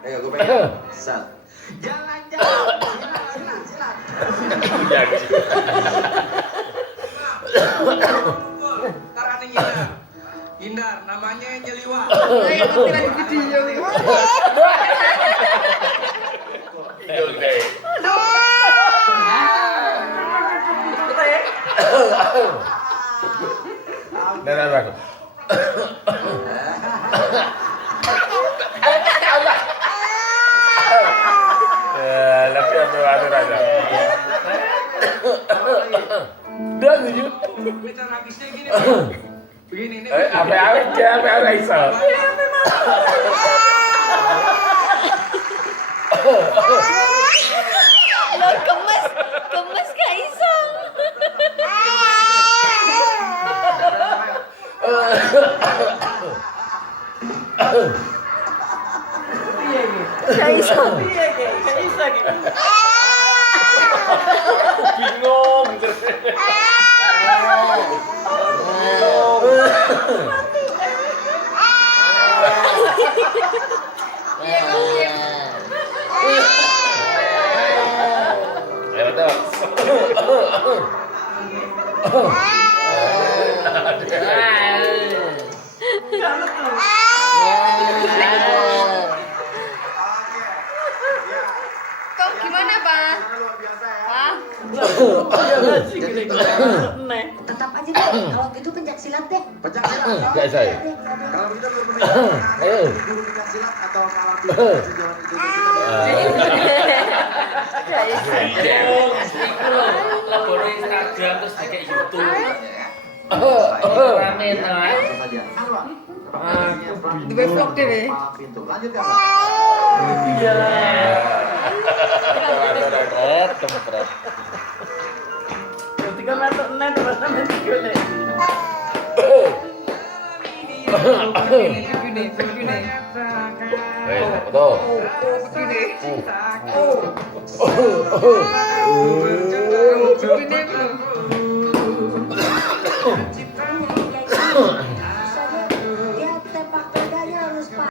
Ayo gue pengen. Set. Jalan-jalan. Silat. Ya. Karena Indar, namanya Nyeliwa. Ayo nanti lagi video. Idol deh. Nah, bagus. Lebih ambil aja. Dan tujuh. Kita habisnya gini. Begini nih. Apa Isa? Lo gemes gak iso. Gak iso. Bingung. Ayo betul. Kok gimana, Pak? Luar biasa ya. Pak? Tetap aja deh, kalau gitu pencak silat deh. Pencak silat. Gak saya. Kalau kita berpencak guru pencak silat atau malah sejauh itu. Iku lho, laboro Instagram terus kayak YouTube. Rame nah. Di vlog deh. Pintu. Lanjut ya, Pak. Iya. Tempat. Ketika masuk net terus sampai video nih. Betul. Video